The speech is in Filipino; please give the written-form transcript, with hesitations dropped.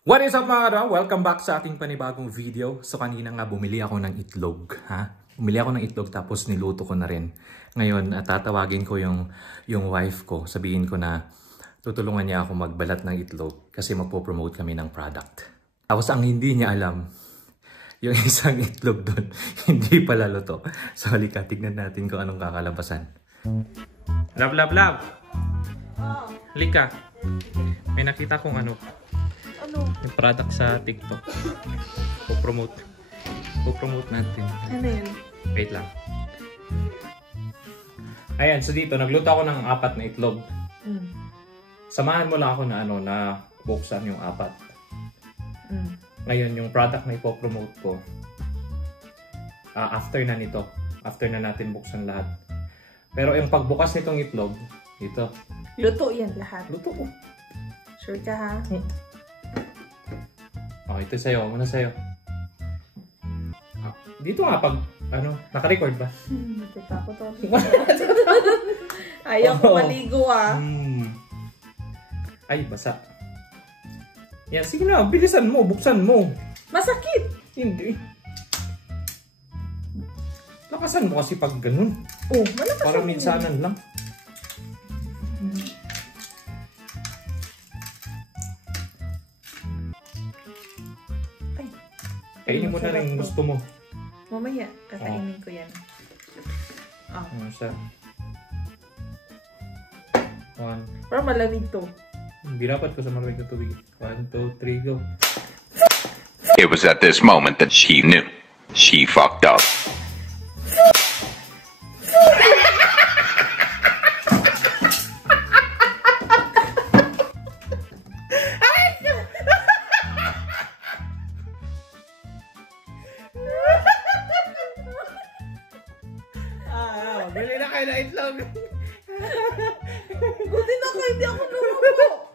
What is up mga kadwa? Welcome back sa ating panibagong video. So kanina nga bumili ako ng itlog. Bumili ako ng itlog tapos niluto ko na rin. Ngayon tatawagin ko yung wife ko. Sabihin ko na tutulungan niya ako magbalat ng itlog kasi magpo-promote kami ng product. Tapos ang hindi niya alam, yung isang itlog doon, hindi pala luto. So halika, tignan natin kung anong kakalabasan. Love, love, love! Halika. May nakita kong ano. Yung product sa TikTok. Po-promote natin. Ano yun? Wait lang. Ayan, so dito, nagluto ako ng 4 na itlog. Samahan mo lang ako na na buksan yung 4. Ngayon, yung product na ipo-promote ko, after na nito. After na natin buksan lahat. Pero yung pagbukas nitong itlog, ito. Luto yan lahat. Luto ko. Sure ka ha? Oh, ito sa'yo. Muna sa'yo. Dito nga pag, naka-record ba? Natatakot ako. Ayaw ko maligo Ay, basa. Yan, sige na. Bilisan mo. Buksan mo. Masakit! Hindi. Lakasan mo kasi pag ganun. Oh, malakasan. Para minsanan lang. Kainin mo na rin gusto mo. Mamaya, kakainin ko yan. Ano siya? 1. Parang malamig to. Hindi dapat ko sa malamig na tubig. 1, 2, 3, go. It was at this moment that she knew. She fucked up. Bili na kayo na itlog. Buti na kayo, hindi ako lumupo.